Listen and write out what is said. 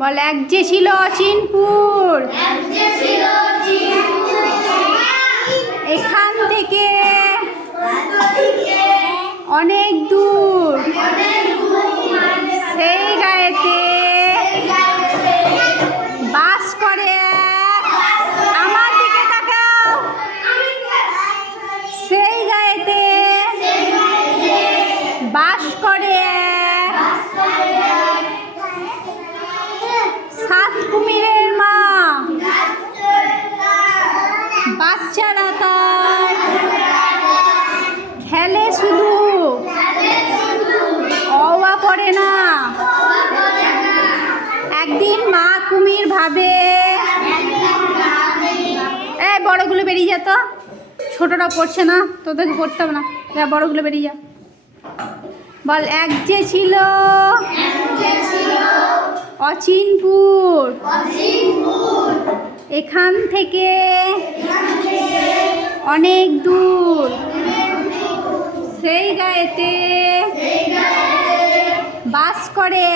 বল এক যে ছিল অচিনপুর, এখান থেকে অনেক দূর, সেই গায়েতে বাস করে আমার দিকে তাকাও, সেই গায়েতে বাস করে সাত কুমিরের মা, বাচ্চারা তার খেলে শুধু, অওয়া পড়ে না। একদিন মা কুমির ভাবে, বড়গুলো বেরিয়ে যা, তো ছোটরা পড়ছে না, তোদেরকে পড়তে হবে না, যা বড়গুলো বেরিয়ে যা। বল এক যে ছিল অচিনপুর, এখান থেকে অনেক দূর, সেই গায়েতে বাস করে